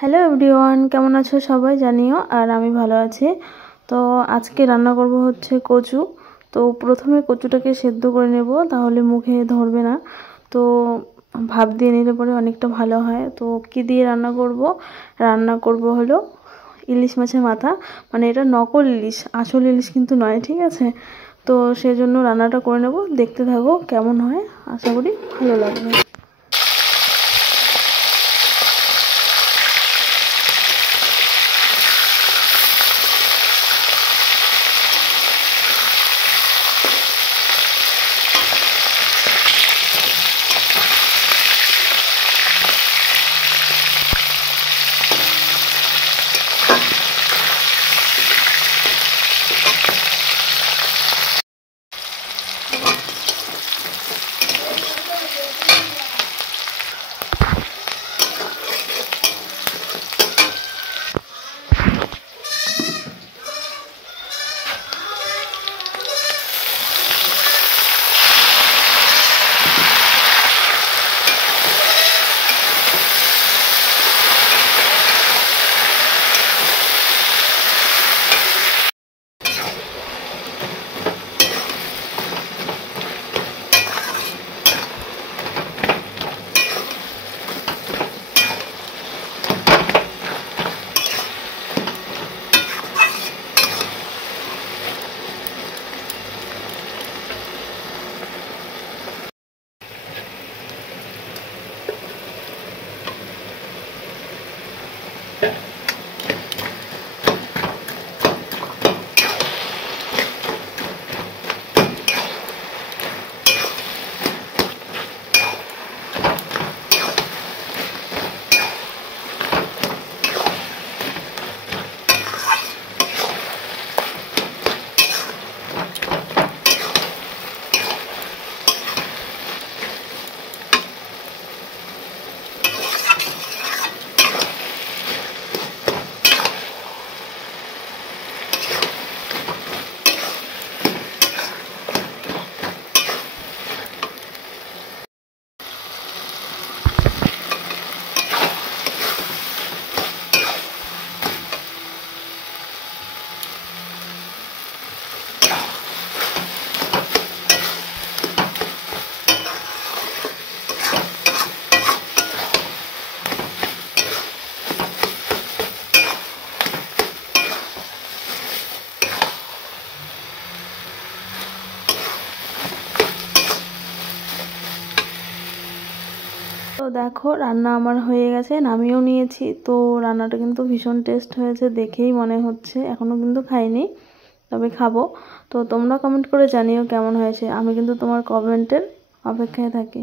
Hello everyone, কেমন আছো সবাই জানিও। আর আমি ভালো আছি। তো আজকে রান্না করব হচ্ছে কচু। তো প্রথমে কচুটাকে সেদ্ধ করে নেব, তাহলে মুখে ধরবে না। তো ভাপ দিয়ে নিলে পরে অনেকটা ভালো হয়। তো কি দিয়ে রান্না করব হলো ইলিশ মাছের মাথা। মানে এটা নকল ইলিশ, আসল ইলিশ কিন্তু নয়, ঠিক আছে। তো সেজন্য রান্নাটা করে নেব, দেখতে থাকো কেমন হয়, আশা করি ভালো লাগবে। তো দেখো রান্না আমার হয়ে গেছে, নামিয়েও নিয়েছি। তো রান্নাটা কিন্তু ভীষণ টেস্ট হয়েছে, দেখেই মনে হচ্ছে। এখনও কিন্তু খাইনি, তবে খাবো। তো তোমরা কমেন্ট করে জানিও কেমন হয়েছে। আমি কিন্তু তোমার কমেন্টের অপেক্ষায় থাকি।